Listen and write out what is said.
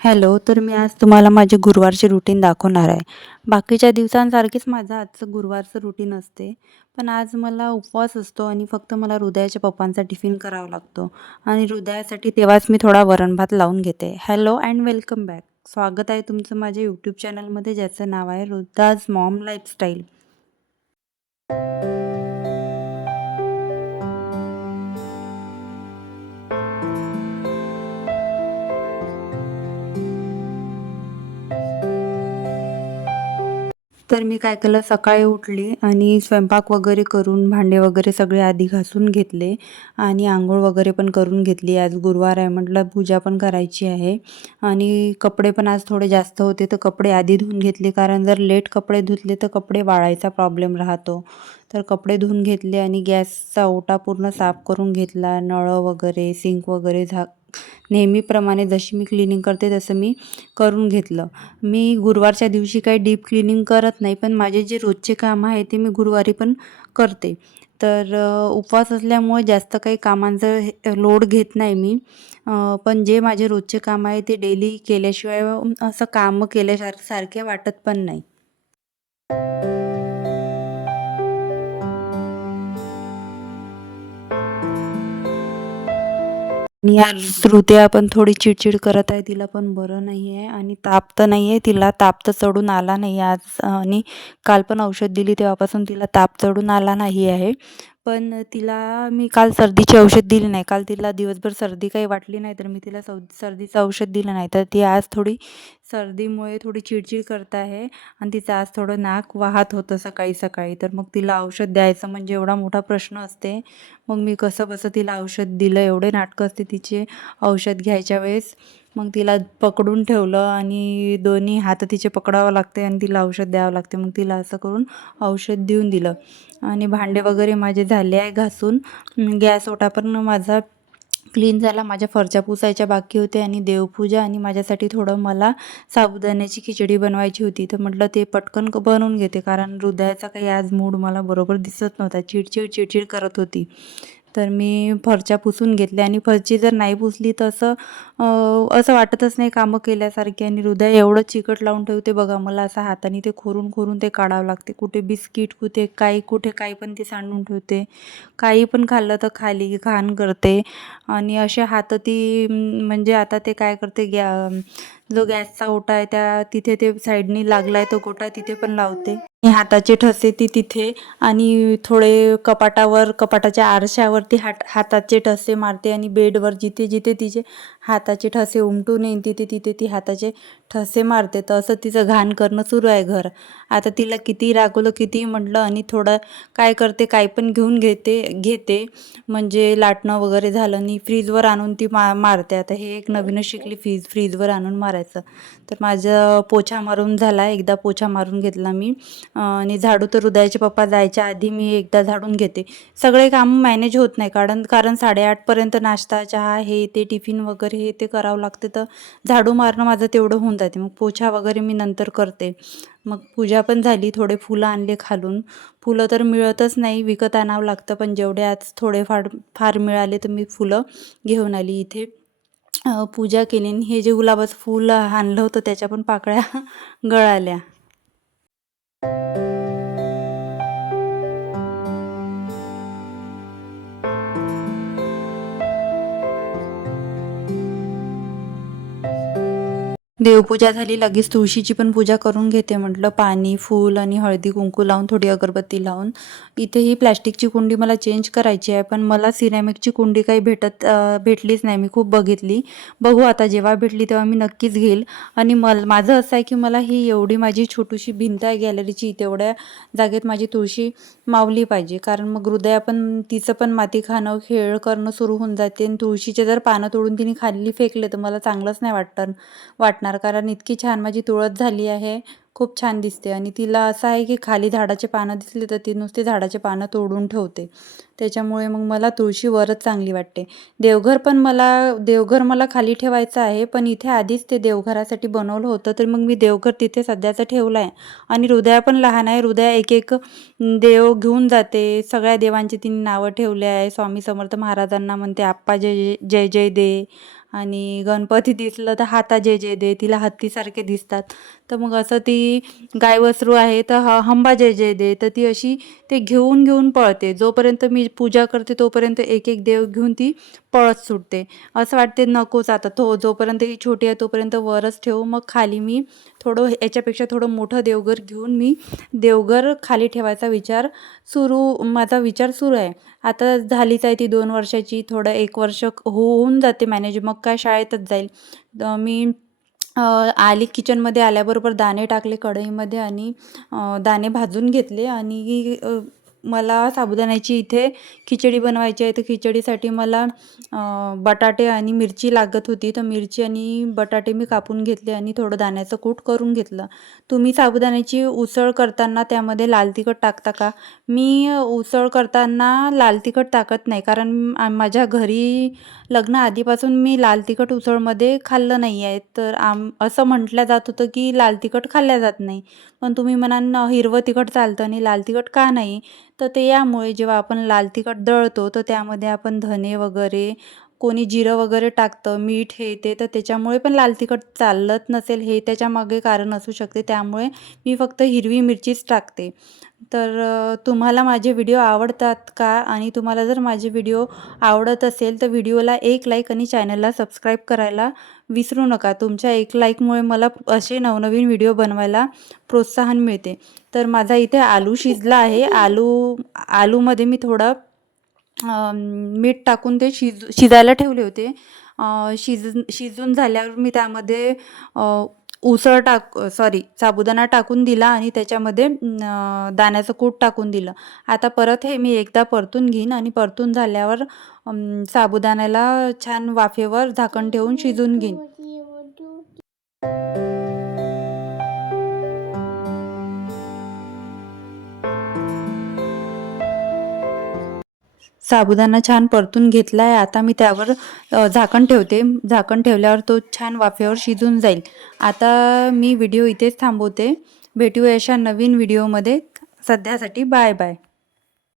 Hello, तर मी आज तुम्हाला माझे गुरुवारचे रुटीन दाखवणार आहे. बाकीच्या दिवसांसारखीच माझं आजचं गुरुवारचं रुटीन असते. पण आज मला उपवास असतो आणि फक्त मला हृदयाच्या पप्पांचा टिफिन करावा लागतो आणि हृदयासाठी तेव्हाच मी थोडा वरण-भात लावून घेते. Hello and welcome back. स्वागत आहे तुमचं माझ्या यूट्यूब चॅनलमध्ये ज्याचं नाव आहे रुद्राज मॉम लाईफस्टाईल. तर मी काय केलं, सकाळी उठली आणि स्वयंपाक वगैरे करून भांडे वगैरे सगळे आधी घासून घेतले आणि अंघोळ वगैरे पण करून घेतली. आज गुरुवार आहे म्हटलं पूजा पण करायची आहे आणि कपडे पण आज थोडे जास्त होते तर कपडे आधी धुवून घेतले, कारण जर लेट कपडे धुतले तर कपडे वाळायचा प्रॉब्लेम राहतो. तर कपडे धुवून घेतले आणि गॅसचा ओटा पूर्ण साफ करून घेतला. नळं वगैरे सिंक वगैरे नेहमीप्रमाणे जशी मी क्लिनिंग करते तसं मी करून घेतलं. मी गुरुवारच्या दिवशी काही डीप क्लीनिंग करत नाही, पण माझे जे रोजचे काम आहे ते मी गुरुवारी पण करते. तर उपवास असल्यामुळे जास्त काही कामांचं लोड घेत नाही मी. पण जे माझे रोजचे काम आहे ते डेली केल्याशिवाय असं कामं केल्यासारखे वाटत पण नाही. आणि या हृदया पण थोडी चिडचिड करत आहे. तिला पण बरं नाही आहे आणि ताप तर नाही आहे तिला. ताप तर चढून आला नाही आज आणि काल पण औषध दिली तेव्हापासून तिला ताप चढून आला नाही आहे. पण तिला मी काल सर्दीची औषध दिली नाही. काल तिला दिवसभर सर्दी काही वाटली नाही तर मी तिला सर्दीचं औषध दिलं नाही. तर ती आज थोडी सर्दीमुळे थोडी चिडचिड करत आहे आणि तिचं आज थोडं नाक वाहत होतं सकाळी सकाळी. तर मग तिला औषध द्यायचं म्हणजे एवढा मोठा प्रश्न असते. मग मी कसंबसं तिला औषध दिलं. एवढे नाटकं असते तिचे औषध घ्यायच्या वेळेस. मग तिला पकडून ठेवलं आणि दोन्ही हात तिचे पकडावं लागते आणि तिला औषध द्यावं लागते. मग तिला असं करून औषध देऊन दिलं आणि भांडे वगैरे माझे झाले आहे घासून. गॅस ओटा पण माझा क्लीन झाला. माझ्या फरच्या पुसायच्या बाकी होत्या आणि देवपूजा आणि माझ्यासाठी थोडं मला साबुदाण्याची खिचडी बनवायची होती. तर म्हटलं ते पटकन बनवून घेते, कारण हृदयाचा काही आज मूड मला बरोबर दिसत नव्हता. चिडचिड करत होती. तर मी फरच्या पुसून घेतल्या आणि फरची जर नाही पुसली तर असं वाटतच नाही कामं केल्यासारखी आणि हृदय एवढं चिकट लावून ठेवते बघा. मला असं हाताने ते खोरून ते काढावं लागते. कुठे बिस्किट, कुठे काही पण ते सांडून ठेवते. काही पण खाल्लं तर खाली घाण करते आणि असे हात ती म्हणजे आता ते काय करते, जो गॅसचा ओटा आहे तिथे ते साईडनी लागला आहे तो गोटा तिथे पण लावते. आणि हाताचे ठसे ती तिथे आणि थोडे कपाटाच्या आरशावरती हाताचे ठसे मारते आणि बेडवर जिथे जिथे तिचे हाताचे ठसे उमटू नये तिथे तिथे ती हाताचे ठसे मारते. तर असं तिचं घाण करणं सुरू आहे घर. आता तिला किती रागवलं कितीही म्हटलं आणि थोडं काय करते, काही पण घेऊन घेते म्हणजे लाटणं वगैरे झालं आणि फ्रीजवर आणून ती मारते. आता हे एक नवीनच शिकली, फ्रीजवर आणून मारायचं. तर माझा पोछा मारून झाला. एकदा पोछा मारून घेतला मी आणि झाडू तर हृदयाचे पप्पा जायच्या आधी मी एकदा झाडून घेते. सगळे कामं मॅनेज होत नाही, कारण 8:30पर्यंत नाश्ता, चहा, हे ते टिफिन वगैरे हे ते करावं लागते. तर झाडू मारणं माझं तेवढं होऊन जाते. मग पोछा वगैरे मी नंतर करते. मग पूजा पण झाली. थोडे फुलं आणले खालून. फुलं तर मिळतच नाही, विकत आणावं लागतं. पण जेवढे आज फार मिळाले तर मी फुलं घेऊन आली इथे. पूजा केली आणि हे जे गुलाबाचं फूल आणलं होतं त्याच्या पण पाकळ्या गळाल्या. देवपूजा झाली, लगेच तुळशीची पण पूजा करून घेते. म्हटलं पाणी, फूल आणि हळदी कुंकू लावून थोडी अगरबत्ती लावून. इथे ही प्लॅस्टिकची कुंडी मला चेंज करायची आहे, पण मला सिरॅमिकची कुंडी काही भेटलीच नाही. मी खूप बघितली. बघू आता जेव्हा भेटली तेव्हा मी नक्कीच घेईल. आणि माझं असं आहे की मला ही एवढी माझी छोटीशी भिंत आहे गॅलरीची, तेवढ्या जागेत माझी तुळशी मावली पाहिजे. कारण मग हृदया पण तिचं पण माती खाणं, खेळ करणं सुरू होऊन जाते आणि तुळशीचे जर पानं तोडून तिने खाली फेकले तर मला चांगलंच नाही वाटणार, कारण इतकी छान माझी तुळस झाली आहे. खूप छान दिसते आणि तिला असं आहे की खाली झाडाचे पानं दिसले तर ती नुसते झाडाचे पानं तोडून ठेवते. त्याच्यामुळे मग मला तुळशी वरच चांगली वाटते. देवघर मला खाली ठेवायचं आहे, पण इथे आधीच ते देवघरासाठी बनवलं होतं. तर मग मी देवघर तिथे सध्याचं ठेवलं आहे आणि हृदया पण लहान आहे. हृदया एक एक देव घेऊन जाते. सगळ्या देवांची तिने नावं ठेवले आहे. स्वामी समर्थ महाराजांना म्हणते आप्पा जय जय जय दे आणि गणपती दिसलं तर हाता जे जे दे, तिला हत्तीसारखे दिसतात. तर मग असं ती गाय वासरू आहे तर हंबा जय जय दे, तर ती अशी ते घेऊन घेऊन पळते. जोपर्यंत मी पूजा करते तोपर्यंत एक एक देव घेऊन ती पळत सुटते. असं वाटते नकोच आता, जोपर्यंत ही छोटी आहे तोपर्यंत वरच ठेवू. मग खाली मी थोडं याच्यापेक्षा थोडं मोठं देवघर घेऊन मी देवघर खाली ठेवायचा माझा विचार सुरू आहे. आता झालीच आहे ती 2 वर्षाची, थोडं 1 वर्ष होऊन जाते मॅनेज, मग काय शाळेतच जाईल. मी आली किचनमध्ये आल्याबरोबर दाणे टाकले कढईमध्ये आणि दाणे भाजून घेतले आणि मला साबुदाण्याची इथे खिचडी बनवायची आहे. तर खिचडीसाठी मला बटाटे आणि मिरची लागत होती. तर मिरची आणि बटाटे मी कापून घेतले आणि थोडं दाण्याचं कूट करून घेतलं. तुम्ही साबुदाण्याची उसळ करताना त्यामध्ये लाल तिखट टाकता का? मी उसळ करताना लाल तिखट टाकत नाही, कारण माझ्या घरी लग्न आधीपासून मी लाल तिखट उसळमध्ये खाल्लं नाही आहे. तर असं म्हटलं जात होतं की लाल तिखट खाल्ल्या जात नाही. पण तुम्ही म्हणाल हिरवं तिखट चालतं आणि लाल तिखट का नाही? तर ते यामुळे जेव्हा आपण लाल तिखट दळतो तर त्यामध्ये आपण धने वगैरे, कोणी जिरं वगैरे टाकतं, मीठ हे ते, तर त्याच्यामुळे पण लाल तिखट चालत नसेल, हे त्याच्यामागे कारण असू शकते. त्यामुळे मी फक्त हिरवी मिरचीच टाकते. तर तुम्हाला माझे व्हिडिओ आवडतात का? आणि तुम्हाला जर माझे व्हिडिओ आवडत असेल तर व्हिडिओला एक लाईक आणि चॅनलला सबस्क्राईब करायला विसरू नका. तुमच्या एक लाईकमुळे मला असे नवनवीन व्हिडिओ बनवायला प्रोत्साहन मिळते. तर माझा इथे आलू शिजला आहे. आलूमध्ये मी थोडं मीठ टाकून ते शिजायला ठेवले होते. शिजून झाल्यावर मी त्यामध्ये साबुदाणा टाकून दिला आणि त्याच्यामध्ये दाण्याचं कूट टाकून दिलं. आता परत हे मी एकदा परतून घेईन आणि परतून झाल्यावर साबुदाण्याला छान वाफेवर झाकण ठेवून शिजून घेईन. साबुदाणा छान परतून घेतला आहे. आता मी त्यावर झाकण ठेवते. झाकण ठेवल्यावर तो छान वाफेवर शिजून जाईल. आता मी व्हिडिओ इथेच थांबवते. भेटूया अशा नवीन व्हिडिओमध्ये. सध्यासाठी बाय बाय.